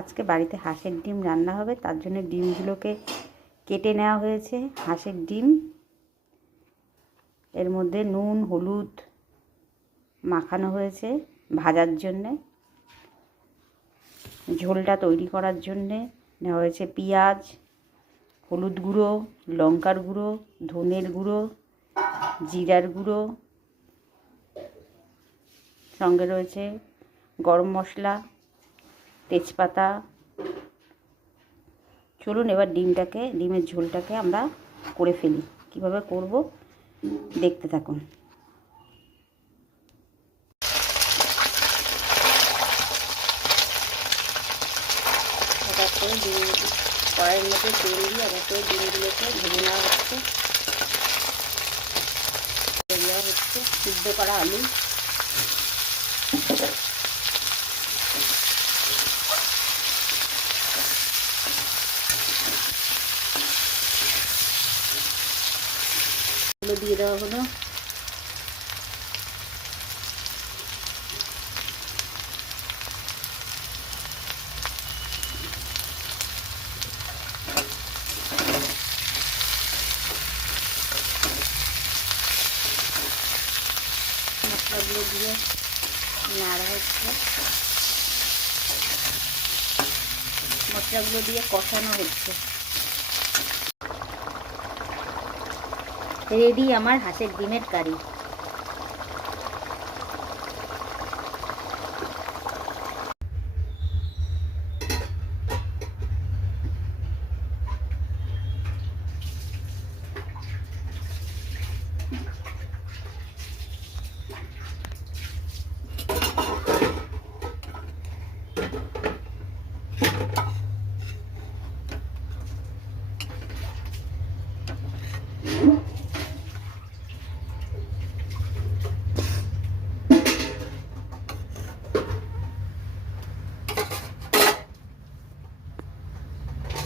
আজকে বাড়িতে হাঁসের ডিম রান্না হবে, তার জন্য ডিমগুলোকে কেটে নেওয়া হয়েছে। হাঁসের ডিম, এর মধ্যে নুন হলুদ মাখানো হয়েছে ভাজার জন্যে। ঝোলটা তৈরি করার জন্যে নেওয়া হয়েছে পেঁয়াজ, হলুদ গুঁড়ো, লঙ্কার গুঁড়ো, ধনের গুঁড়ো, জিরার গুঁড়ো, সঙ্গে রয়েছে গরম মশলা, তেজপাতা। চলুন এবার ডিমের ঝোলটাকে আমরা করে ফেলি। কীভাবে করব দেখতে থাকুন। কড়াইয়ের মধ্যে তেল দিয়ে আবার করে ডিমগুলোকে ভেজে নেওয়া হচ্ছে। সিদ্ধ করা আলু, দিয়ে দেওয়া হলো। মশলাগুলো দিয়ে নাড়া হচ্ছে, মশলাগুলো দিয়ে কষানো হচ্ছে। রেডি আমার হাঁসের ডিমের কারি।